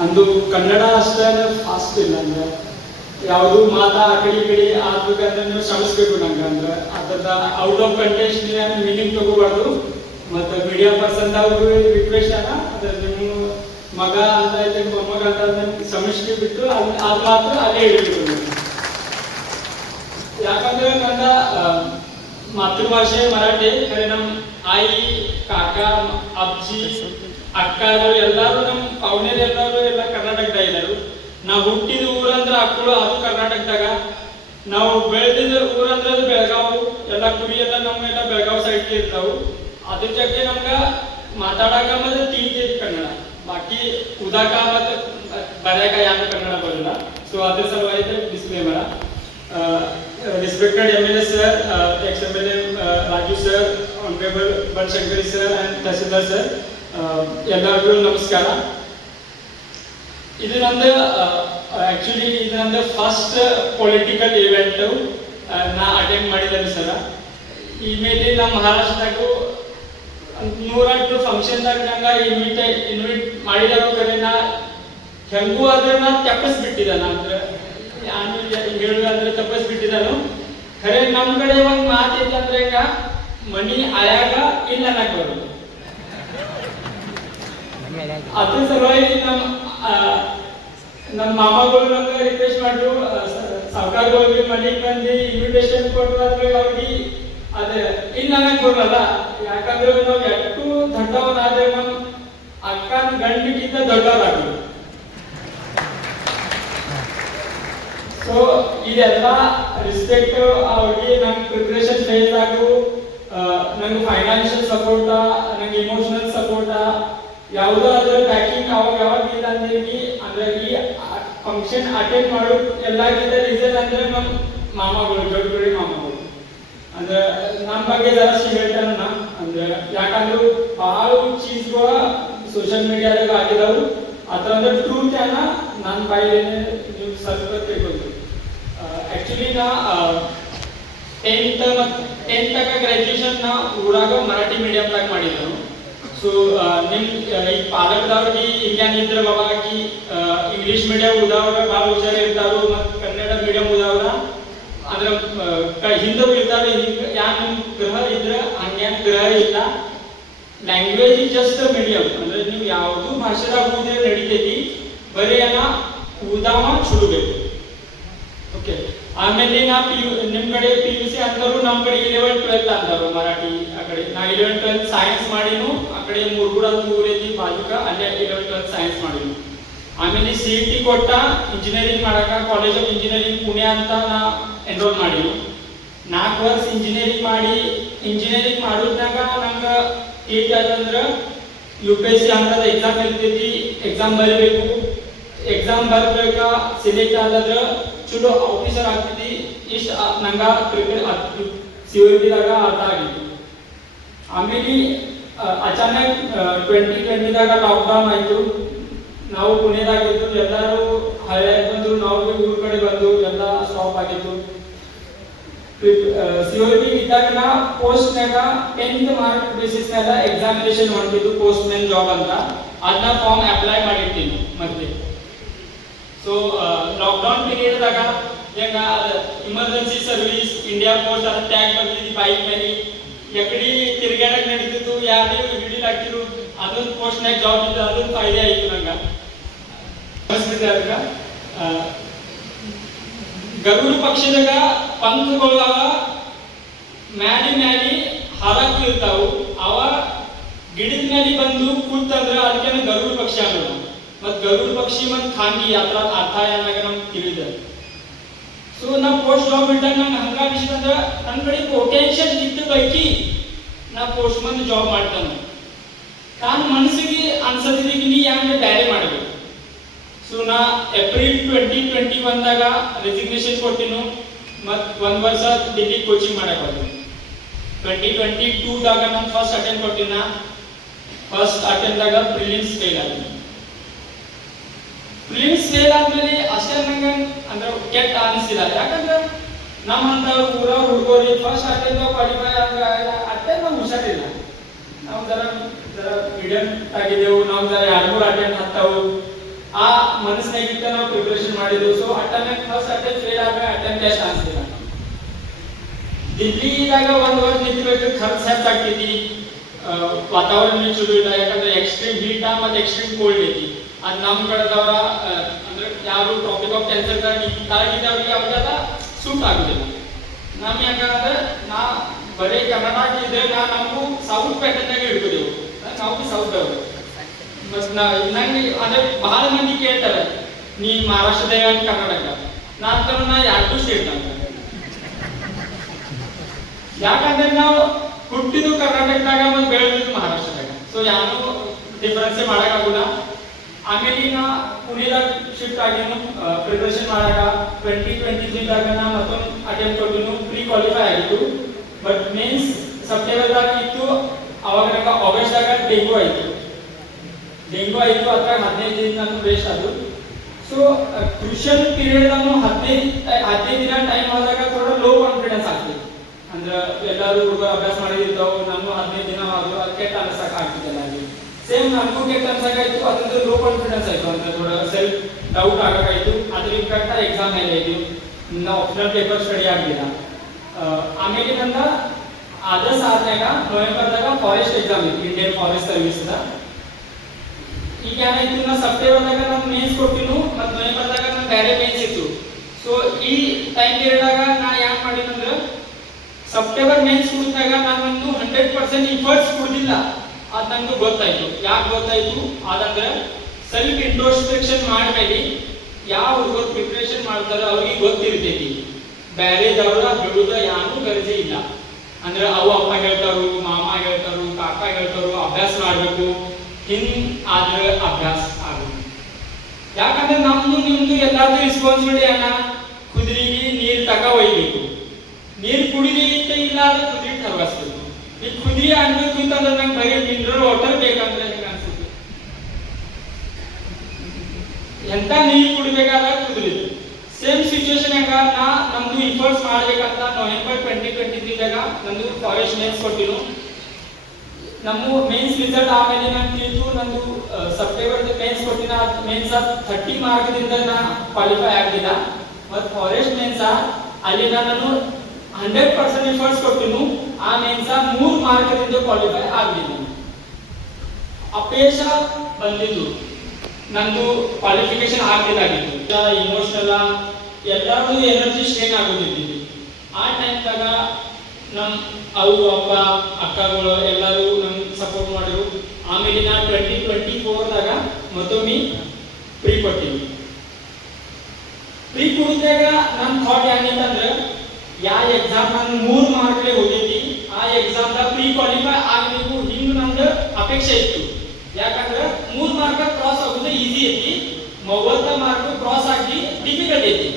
ನಂದು ಕನ್ನಡ ಅಷ್ಟೇ ಫಾಸ್ಟ್ ಇಲ್ಲ ಅಂದ್ರೆ ಯಾವುದು ಮಾತಾ ಆ ಕಡೆ ಈ ಕಡೆ ಆಗ್ಬೇಕಂದ್ರೆ ನೀವು ಶ್ರಮಿಸ್ಬೇಕು ನಂಗೆ ಅಂದ್ರೆ ಅದ್ರದ ಔಟ್ ಆಫ್ ಕಂಟೆಸ್ಟ್ ಮೀನಿಂಗ್ ತಗೋಬಾರ್ದು. ಮತ್ತು ಮೀಡಿಯಾ ಪರ್ಸನ್ ಅವ್ರಿಗೂ ರಿಕ್ವೆಸ್ಟ್ ಅಲ್ಲ, ಅದ್ರ ನಿಮ್ಮ ಮಗ ಅಂತ ಐತೆ ಮೊಮ್ಮಗ ಅಂತ ಶ್ರಮಿಸ್ಕೆ ಬಿಟ್ಟು ಅದು ಮಾತ್ರ ಅಲ್ಲೇ ಇಡಬೇಕು. ಯಾಕಂದ್ರೆ ನನ್ನ ಮಾತೃಭಾಷೆ ಮರಾಠಿ, ಖರೆ ನಮ್ಮ ಆಯಿ ಕಾಕ ಅಜ್ಜಿ ಅಕ್ಕಗಳು ಎಲ್ಲರೂ ನಮ್ಮ ಪೌನೇರು ಎಲ್ಲ ಕರ್ನಾಟಕದಾಗ ಇದ್ದಾರೆ. ನಾವು ಹುಟ್ಟಿದ ಊರಂದ್ರೆ ಅಕ್ಕಳು ಅದು ಕರ್ನಾಟಕದಾಗ, ನಾವು ಬೆಳೆದಿದ್ದ ಊರಂದ್ರೆ ಅದು ಬೆಳಗಾವು, ಎಲ್ಲ ಕುರಿ ಎಲ್ಲ ನಮ್ಮೆಲ್ಲ ಬೆಳಗಾವ್ ಸೈಡ್ಗೆ ಇರ್ತಾವು. ಅದ್ರ ಜೊತೆ ನಮ್ಗೆ ಮಾತಾಡಕ ಮತ್ತೆ ತಿಳಿತೈತಿ ಕನ್ನಡ, ಬಾಕಿ ಉದಾಕ ಮತ್ತೆ ಬರ್ಯಾಕ ಯಾರು ಕನ್ನಡ ಬರಲ್ಲ. ಸೊ ಅದ್ರ ಸಲುವಾಗಿ disclaimer. Respected MLA sir, X MLA Raju sir, honourable Banashankari sir and tahsildar sir, ಎಲ್ಲರಿಗೂ ನಮಸ್ಕಾರ. ಇದು ನಂದು ಆಕ್ಚುಲಿ ಇದು ನಂದು ಫಸ್ಟ್ ಪೊಲಿಟಿಕಲ್ ಇವೆಂಟ್ ನಾ ಅಟೆಂಡ್ ಮಾಡಿದ್ದೇನೆ ಸರ್. ಈ ಮೇಲೆ ನಮ್ಮ ಮಹಾರಾಷ್ಟ್ರದಾಗೂ 108 ಫಂಕ್ಷನ್ದಾಗ ನಂಗೆ ಇನ್ವಿಟ್ ಮಾಡಿದಾರು. ಕರೆ ನಾ ಹೆಂಗೂ ಆದ್ರೆ ನಾ ತಪ್ಪಿಸ್ಬಿಟ್ಟಿದ್ದಾನ ಅಂದ್ರೆ ಹೇಳುವಂದ್ರೆ ತಪ್ಪಿಸ್ಬಿಟ್ಟಿದ್ದಾನು. ಖರೆ ನಮ್ಮ ಕಡೆ ಒಂದು ಮಾತು ಐತೆ ಅಂದ್ರೆ ಈಗ ಮನಿ ಆಯಾಗ ಇಲ್ಲ ಅನ್ನಕ್ ಬರೋದು. ಅದ್ರ ಸಲುವಾಗಿ ನಮ್ಮ ಮಾಮಗಳು ನಮ್ಗೆ ರಿಕ್ವೆಸ್ಟ್ ಮಾಡಿದ್ರು, ಸರ್ಕಾರದವ್ರಿಗೆ ಮನೆಗೆ ಬಂದು ಇನ್ವಿಟೇಷನ್ ಕೊಟ್ಟರು ಅಂದ್ರೆ ಅವ್ರಿಗೆ ಅದೇ ಇಲ್ಲ ಅನ್ನಕ್ ಬರಲ್ಲ. ಯಾಕಂದ್ರೆ ನಾವು ಎಷ್ಟು ದೊಡ್ಡವನಾದ್ರೆ ನಮ್ಮ ಅಕ್ಕನ ಗಂಡಿಗಿಂತ ದೊಡ್ಡವರಾಗಲು. ಸೊ ಇದೆಲ್ಲ ರೆಸ್ಪೆಕ್ಟ್ ಅವ್ರಿಗೆ ನಂಗೆ ಪ್ರಿಪ್ರೇಷನ್ ಫೇಸ್ ಆಗು, ನಂಗೆ ಫೈನಾನ್ಷಿಯಲ್ ಸಪೋರ್ಟ, ನಂಗೆ ಇಮೋಷನಲ್ ಸಪೋರ್ಟ, ಯಾವುದೋ ಅದ್ರ ಬ್ಯಾಕಿಂಗ್ ಯಾವಾಗ ಇಲ್ಲ ಅಂದ್ರೆ ಈ ಫಂಕ್ಷನ್ ಅಟೆಂಡ್ ಮಾಡೋ ಎಲ್ಲಕ್ಕಿಂತ ರೀಸನ್ ಅಂದ್ರೆ ನಮ್ಮ ಮಾಮಗಳು, ದೊಡ್ಡ ಮಾಮಗಳು. ಅಂದ್ರೆ ನಮ್ಮ ಬಗ್ಗೆ ಜಾಸ್ತಿ ಹೇಳ್ತಾನ ಅಂದ್ರೆ ಯಾಕಂದ್ರೆ ಭಾಳ ಚೀಸ್ಗಳು ಸೋಷಿಯಲ್ ಮೀಡಿಯಾದಾಗ ಆಗಿದಾವು. ಅದ್ರ ಅಂದ್ರೆ ಟ್ರೂತ್ ಅನ್ನ ನನ್ನ ಬಾಯಿಲೇನೆ ನೀವು ಸ್ವಲ್ಪ ತಿಳ್ಕೊಂಡು. ಆಕ್ಚುಲಿ ನಾ 10th ತನಕ ಗ್ರಾಜ್ಯುಯೇಷನ್ ನಾ ಊರಾಗ ಮರಾಠಿ ಮೀಡಿಯಂದಾಗ ಮಾಡಿದ್ದೆವು. ಸೊ ನಿಮ್ ಈ ಪಾಲಕದವ್ರಿಗೆ ಹಿಂಗ್ಯಾನ್ ಇದ್ರೆ ಬಾಬಾಗಿ ಇಂಗ್ಲಿಷ್ ಮೀಡಿಯಂ ಓದವ್ರ ಭಾಳ ಹುಷಾರ ಇರ್ತಾರು, ಮತ್ತು ಕನ್ನಡ ಮೀಡಿಯಂ ಓದವ್ರ ಅದ್ರ ಹಿಂದೆ ಇರ್ತಾರೆ. ಯಾನ್ ನಿಮ್ ಗ್ರಹ ಇದ್ರೆ ಹಂಗ್ಯಾನ್ ಗ್ರಹ ಇಲ್ಲ. ಲ್ಯಾಂಗ್ವೇಜ್ ಇಸ್ ಜಸ್ಟ್ ಮೀಡಿಯಂ, ಅಂದ್ರೆ ನೀವು ಯಾವುದು ಭಾಷೆದಾಗ ಓದಿದ್ರೆ ನಡೀತೈತಿ, ಬರೀ ಓದಾಮ ಚುಡಬೇಕು. ಓಕೆ. ಆಮೇಲೆ ನಾ ನಿಮ್ ಕಡೆ PUC ಅಂದರು, ನಮ್ಮ ಕಡೆ 11th 12th ಅಂದರು ಮರಾಠಿ. ಆ ಕಡೆ ನಾ 11th 12th ಸೈನ್ಸ್ ಮಾಡಿನು. ಆ ಕಡೆ ಮುರುಗುಡ ಊರೈತಿ ಬಾಜುಕ, ಅಲ್ಲೇ 11th 12th ಸೈನ್ಸ್ ಮಾಡಿನು. ಆಮೇಲೆ CET ಕೊಟ್ಟ ಇಂಜಿನಿಯರಿಂಗ್ ಮಾಡಕ ಕಾಲೇಜ್ ಆಫ್ ಇಂಜಿನಿಯರಿಂಗ್ ಪುಣೆ ಅಂತ ನಾ ಎನ್ರೋಲ್ ಮಾಡಿನು. 4 ವರ್ಷ ಇಂಜಿನಿಯರಿಂಗ್ ಮಾಡಿ, ಇಂಜಿನಿಯರಿಂಗ್ ಮಾಡೋದ್ನಾಗ ನಂಗೆ ಏನಾದಂದ್ರೆ UPSC ಅಂತದ ಎಕ್ಸಾಮ್ ಇರ್ತೈತಿ, ಎಕ್ಸಾಮ್ ಬರೀಬೇಕು. ಎಕ್ಸಾಮ್ ಬರ್ಬೇಕ, ಸೆಲೆಕ್ಟ್ ಆದ್ರೆ ಚಲೋ ಆಫೀಸರ್ ಆಗ್ತೈತಿ. ಇಷ್ಟು ನಂಗೆ ಪ್ರಿಪೇರ್ COET ದಾಗ ಅರ್ಥ ಆಗಿತ್ತು. ಆಮೇಲೆ ಅಚಾನಕ್ 2020ದಾಗ ಲಾಕ್ಡೌನ್ ಆಯಿತು. ನಾವು ಪುಣೆದಾಗಿದ್ದು, ಎಲ್ಲರೂ ಹಳೆ ಬಂದು ನಾವು ಊರ ಕಡೆ ಬಂದು ಎಲ್ಲ ಸ್ಟಾಪ್ ಆಗಿತ್ತು. COET ಇದ್ದಾಗ ನಾ ಪೋಸ್ಟ್ನಾಗ 10th ಮಾರ್ಕ್ ಬೇಸಿಸ್ನಾಗ ಎಕ್ಸಾಮಿನೇಷನ್ ಮಾಡ್ತಿದ್ದು, ಪೋಸ್ಟ್ ಮ್ಯಾನ್ ಜಾಬ್ ಅಂತ. ಅದನ್ನ ಫಾರ್ಮ್ ಅಪ್ಲೈ ಮಾಡಿರ್ತೀನಿ ಮತ್ತೆ. ಸೊ ಲಾಕ್ಡೌನ್ ಪೀರಿಯಡ್ದಾಗ ಹೆಂಗ ಇಮರ್ಜೆನ್ಸಿ ಸರ್ವಿಸ್ ಇಂಡಿಯಾ ಪೋಸ್ಟ್ ಅದ ಟ್ಯಾಗ್ ಬರ್ತಿದ್ವಿ ಬೈಕ್ ಮೇಲೆ, ಎಕಡಿ ತಿರ್ಗಾಡಕ್ ನಡೀತಿತ್ತು, ಯಾರೇ ಹಿಡಿಲಾಗ್ತಿರು. ಅದೊಂದು ಪೋಸ್ಟ್ನಾಗ ಜಾಬ್ ಇದ್ದು, ಅದೊಂದು ಫಾಯ್ದೆ ಆಯಿತು ನಂಗೆ. ಅದಕ್ಕೆ ಗರುಡ ಪಕ್ಷದಾಗ ಪಂಥಗಳು ಮ್ಯಾಲಿ ಹರಕು ಇರ್ತಾವು. ಅವ ಗಿಡದ ಮೇಲೆ ಬಂದು ಕೂತಂದ್ರೆ ಅದಕ್ಕೆ ಗರುಡ ಪಕ್ಷಿ ಅನ್ನೋದು. ಮತ್ತು ಗರುಡ ಪಕ್ಷಿ ಮತ್ತು ಖಾಂಗಿ ಅದ್ರ ಅರ್ಥ ಏನಾಗ ನಮ್ಗೆ ತಿಳಿದ. ಸೊ ನಾ ಪೋಸ್ಟ್ ಜಾಬ್ ಇದ್ದಾಗ ನಂಗೆ ಹಂಗ ಅನಿಸ್ತಂದ್ರೆ ನನ್ನ ಕಡೆ ಪೊಟೆನ್ಷಿಯಲ್ ಇದ್ದ ಪೈಕಿ ನಾ ಪೋಸ್ಟ್ ಮಂದಿ ಜಾಬ್ ಮಾಡ್ತಾನೆ. ನಾನು ಮನಸ್ಸಿಗೆ ಅನ್ಸದಿದ್ದೀಗ ನೀ ಯಾಕೆ ಬೇರೆ ಮಾಡಬೇಕು. ಸೊ ನಾ ಏಪ್ರಿಲ್ 2021ದಾಗ ರೆಸಿಗ್ನೇಷನ್ ಕೊಟ್ಟಿನು, ಮತ್ತು 1 ವರ್ಷ ಡಿಗ್ರಿ ಕೋಚಿಂಗ್ ಮಾಡಕ್ಕೆ ಹೋದೆ. 2022ದಾಗ ನಾನು ಫಸ್ಟ್ ಅಟೆಂಡ್ ಕೊಟ್ಟಿನ. ಫಸ್ಟ್ ಅಟೆಂಡ್ದಾಗ ಪ್ರಿಲಿಮ್ಸ್ ಫೇಲ್ ಆಗಿದೆ. ಪ್ರಿಲಿಮ್ಸ್ ಫೇಲ್ ಆದ್ಮೇಲೆ ಅಷ್ಟೇ ನಂಗೆ ಅಂದ್ರೆ ಕೆಟ್ಟ ಅನಿಸಿಲ್ಲ. ಯಾಕಂದ್ರೆ ನಮ್ಮಂತ ಊರ ಹುಡುಗರಿ ಫಸ್ಟ್ ಅಟೆಂಡ್ ಕ್ವಾಲಿಫೈ ಅಟೆಂಡ್ ನಾವು ಹುಷಾರಿಲ್ಲ. ನಾವು ಜರ ಮೀಡಿಯಂ ಆಗಿದ್ದೆವು, ನಾವು ಜರ 2-3 ಅಟೆಂಡ್ ಹತ್ತವು. ಆ ಮನಸ್ಸಿನಾಗಿತ್ತ ನಾವು ಪ್ರಿಪರೇಷನ್ ಮಾಡಿದ್ವಿ. So attempt first attempt fail ಆಗ ಅಟೆಂಪ್ಟ್ ಟೆಸ್ಟ್ ಅನ್ಸ್ತಿಲ್ಲ. ದಿಲ್ಲಿದಾಗ ಒಂದು ವರ್ಷ ನಿಂತಿಬೇಕು, ಖರ್ಚು ಹೆಚ್ಚಾಗ್ತೈತಿ, ವಾತಾವರಣ ಚಲೋ ಇಲ್ಲ, ಯಾಕಂದ್ರೆ ಎಕ್ಸ್ಟ್ರೀಮ್ ಹೀಟ್ ಮತ್ತೆ ಎಕ್ಸ್ಟ್ರೀಮ್ ಕೋಲ್ಡ್ ಐತಿ. ಅದು ನಮ್ಮ ಕಡೆದವರ ಅಂದ್ರೆ ಯಾರು ಟಾಪಿಕ್ ಆಫ್ ಕ್ಯಾನ್ಸರ್ ತಾಗಿದ್ದವ್ರಿಗೆ ಅವ್ರಿಗೆಲ್ಲ ಸೂಟ್ ಆಗುದಿಲ್ಲ. ನಮ್ಮ ಯಾಕಂದ್ರೆ ನಾ ಬರೀ ಕನ್ನಡ ಇದ್ರೆ ನಾವು ಸೌತ್ ಪ್ಯಾಟರ್ನಾಗ ಇಡ್ಬೋದೇವು, ನಾವು ಸೌತ್ ಅವರು. ಮತ್ ನಂಗೆ ಅಂದ್ರೆ ಬಹಳ ಮಂದಿ ಕೇಳ್ತಾರೆ ನೀ ಮಹಾರಾಷ್ಟ್ರದಾಗ ಕರ್ನಾಟಕ, ನಾ ಎರಡು ಸ್ಟೇಟ್ ಅಂತ. ಯಾಕಂದ್ರೆ ನಾವು ಹುಟ್ಟಿದ್ದು ಕರ್ನಾಟಕದಾಗ ಮತ್ತು ಬೆಳೆದಿದ್ದು ಮಹಾರಾಷ್ಟ್ರದಾಗ, ಸೊ ಯಾರು ಡಿಫರೆನ್ಸ್ ಮಾಡಕ್ಕಾಗಲ್ಲ. ಆಮೇಲೆ ನಾ ಪುಣೆದಾಗ ಶಿಫ್ಟ್ ಆಗಿನು ಪ್ರಿಪರೇಷನ್ ಮಾಡಾಕ 2023ದಾಗ ನಾ ಮತ್ತೊಂದು ಅಟೆಂಪ್ಟ್ ಕೊಟ್ಟಿನು, ಪ್ರೀ ಕ್ವಾಲಿಫೈ ಆಗಿತ್ತು. ಬಟ್ ಮೇನ್ಸ್ ಸೆಪ್ಟೆಂಬರ್ದಾಗ ಇತ್ತು, ಅವಾಗ ನಂಗೆ ಆಗಸ್ಟ್ದಾಗ ಡೆಂಗು ಆಯಿತು. ಅದ್ರಾಗ 15 ದಿನ ನಾನು ವೇಸ್ಟ್ ಆದ್ರು. ಸೊ ಕ್ರೂಷಿಯಲ್ ಪೀರಿಯಡ್ ನಾನು 15 ದಿನ ಟೈಮ್ ಆದಾಗ ಥೋड़ा ಲೋ ಕಾನ್ಫಿಡೆನ್ಸ್ ಆಗ್ತದೆ. ಅಂದ್ರೆ ಎಲ್ಲರೂ ಹುಡುಗ ಅಭ್ಯಾಸ ಮಾಡಿರ್ತಾವ, ನಾನು 15 ದಿನ ಆದ್ರು ಅದು ಕೆಟ್ಟ ಅನ್ಸಕ್ ಆಗ್ತಿದ್ದಲ್ಲ. ಅಲ್ಲಿ ಸೇಮ್ ನನಗೂ ಕೆಟ್ಟ ಅನ್ಸಕ್ಕಾಯ್ತು, ಅದ್ರದ್ದು ಲೋ ಕಾನ್ಫಿಡೆನ್ಸ್ ಆಯ್ತು, ಅಂದ್ರೆ ಥೋड़ा ಸೆಲ್ಫ್ ಡೌಟ್ ಆಗಕ್ಕಾಯ್ತು. ಅದ್ರ ಇಂಪ್ಯಾಕ್ಟ್ ಎಕ್ಸಾಮ್ ಮೇಲೆ ಆಯ್ತು, ಇನ್ನು ಆಪ್ಷನಲ್ ಪೇಪರ್ ಸ್ಟಡಿ ಆಗಲಿಲ್ಲ. ಆಮೇಲೆ ನಂದ ಆಗಸ್ಟ್ ಆದ್ಮೇಲೆ ನವೆಂಬರ್ದಾಗ ಫಾರೆಸ್ಟ್ ಎಕ್ಸಾಮ್ ಇತ್ತು, ಇಂಡಿಯನ್ ಫಾರೆಸ್ಟ್ ಸರ್ವಿಸ್. ಈಗ ಏನಾಯ್ತು, ನಾ ಸೆಪ್ಟೆಂಬರ್ದಾಗ ನಾನು ಮೇನ್ಸ್ ಕೊಟ್ಟಿನು, ಮತ್ತು ನವೆಂಬರ್ದಾಗ ನಾನು ಬೇರೆ ಮೇನ್ಸ್ ಇತ್ತು. ಸೊ ಈ ಟೈಮ್ ಪೀರಿಯಡ್ದಾಗ ನಾ ಯಾಕೆ ಮಾಡಿದಂದ್ರೆ ಸೆಪ್ಟೆಂಬರ್ ಮೇನ್ಸ್ ಕುಡಿದಾಗ ನಾನು 100% ಇಫರ್ಟ್ಸ್ ಕೊಡ್ಲಿಲ್ಲ. ಅದು ನಂಗೆ ಗೊತ್ತಾಯ್ತು. ಯಾಕೆ ಗೊತ್ತಾಯ್ತು ಅದಂದ್ರೆ ಸೆಲ್ಫ್ ಇಂಟ್ರೋಸ್ಪೆಕ್ಷನ್ ಮಾಡ್ಮೇಲೆ ಯಾವ ಹುಡುಗರು ಪ್ರಿಪರೇಷನ್ ಮಾಡ್ತಾರೆ ಅವ್ರಿಗೆ ಗೊತ್ತಿರ್ತೈತಿ, ಬೇರೆದವ್ರ ಹೇಳುದ ಯಾರು ಗರಜೆ ಇಲ್ಲ. ಅಂದ್ರೆ ಅವು ಅಪ್ಪ ಹೇಳ್ತಾರು, ಮಾಮ ಹೇಳ್ತಾರು, ಕಾಕ ಹೇಳ್ತಾರು, ಅಭ್ಯಾಸ ಮಾಡ್ಬೇಕು, ಹಿಂಗ್ ಆದ್ರೆ ಅಭ್ಯಾಸ ಆಗುತ್ತೆ. ಯಾಕಂದ್ರೆ ನಮ್ದು ನಿಮ್ದು ಎಲ್ಲಾರ್ದು ರೆಸ್ಪಾನ್ಸಿಬಿಲಿಟಿ ಅನ್ನ ಕುದುರೆಗೆ ನೀರು ತಕ ಒಯ್ಬೇಕು, ನೀರು ಕುಡಿಲಿಕ್ಕೆ ಇಲ್ಲ ಅಂದ್ರೆ ಕುದುರೆ ತರಬೇಕು. ಈ ಕುದುರೆ ಅನ್ಬೇಕು ಅಂತಂದ್ರೆ ನಂಗೆ ಬರೀ ಮಿನರಲ್ ವಾಟರ್ ಬೇಕಂದ್ರೆ ಹೆಂಗ ಅನ್ಸುತ್ತೆ, ಎಂತ ನೀರು ಕುಡಿಬೇಕಾದ್ರೆ ಕುದುರೆ. ಸೇಮ್ ಸಿಚುವೇಶನ್ ಹೆಂಗ ನಮ್ದು ಇಫರ್ಟ್ಸ್ ಮಾಡ್ಬೇಕಂತ ನವೆಂಬರ್ 2023ದಾಗ ನಂದು ಫಾರೆಸ್ಟ್ ಮೇನ್ಸ್ ಕೊಟ್ಟಿನು. ನಮ್ಮ ಮೇನ್ಸ್ ರಿಸಲ್ಟ್ ಆಮೇಲೆ ನಾನು ತಿಳಿತು, ನಂದು ಸೆಪ್ಟೆಂಬರ್ ಮೇನ್ಸ್ ಕೊಟ್ಟಿನ. ಮೇನ್ಸ್ 30 ಮಾರ್ಕ್ದಿಂದ ನಾ ಕ್ವಾಲಿಫೈ ಆಗಲಿಲ್ಲ. ಮತ್ತು ಫಾರೆಸ್ಟ್ ಮೇನ್ಸ್ ಅಲ್ಲಿ ನಾನು 100% ಇಫರ್ಟ್ಸ್ ಕೊಟ್ಟಿನು, ಆ ಮೇನ್ಸ 3 ಮಾರ್ಕ್ದಿಂದ ಕ್ವಾಲಿಫೈ ಆಗಲಿಲ್ಲ. ಅಪೇಕ್ಷ ಬಂದಿದ್ದು ನಂದು ಕ್ವಾಲಿಫಿಕೇಶನ್ ಆಗಲಿಲ್ಲಾಗಿತ್ತು. ಇಮೋಷನಲ್ ಎಲ್ಲರೂ ಎನರ್ಜಿ ಸ್ಟ್ರೇನ್ ಆಗೋದಿದ್ದೀವಿ. ಆ ಟೈಮ್ದಾಗ ನಮ್ಮ ಅವ್ರು ಅಪ್ಪ ಅಕ್ಕಗಳು ಎಲ್ಲರೂ ನಂಗೆ ಸಪೋರ್ಟ್ ಮಾಡಿದ್ರು. ಆಮೇಲೆ ನಾ 2024ದಾಗ ಮತ್ತೊಮ್ಮೆ ಪ್ರೀ ಕೊಟ್ಟಿವಿ. ಪ್ರೀ ಕೊಡಿದಾಗ ನನ್ನ ಥಾಟ್ ಏನಿತ್ತಂದ್ರೆ ಯಾವ ಎಕ್ಸಾಮ್ ನಾನು 3 ಮಾರ್ಕ್ಲೆ ಹೋಗಿದ್ದಿ, ಆ ಎಕ್ಸಾಮ್ದಾಗ ಪ್ರೀ ಕ್ವಾಲಿಫೈ ಆಗಬೇಕು ಹಿಂಗೆ ನಂದು ಅಪೇಕ್ಷೆ ಇತ್ತು. ಯಾಕಂದ್ರೆ 3 ಮಾರ್ಕ್ ಕ್ರಾಸ್ ಆಗೋದು ಈಸಿ ಐತಿ, 30 ಮಾರ್ಕ್ ಕ್ರಾಸ್ ಆಗಿ ಡಿಫಿಕಲ್ಟ್ ಐತಿ.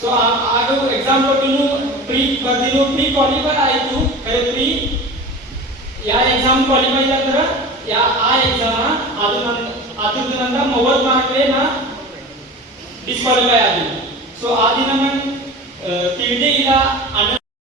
ಸೊ ಆಗ ಎಕ್ಸಾಮ್ ಕೊಟ್ಟಿನು, ಪ್ರೀ ಬರ್ದಿನು, ಪ್ರೀ ಕ್ವಾಲಿಫೈ ಆಯಿತು. ಪ್ರೀ ಯಾವ ಎಕ್ಸಾಮ್ ಕ್ವಾಲಿಫೈ ಅಂದ್ರೆ ಆ ಎಕ್ಸಾಮ್ ಅದು ಅದ್ರದ್ದು ನಂತರ 30 ಮಾರ್ಕ್ಲೆ ನಾ ಡಿಸ್ಕ್ವಾಲಿಫೈ ಆಗಿದೆ. ಸೊ ಆ ದಿನ ನಾನು ತಿಳಿದೇ ಇಲ್ಲ,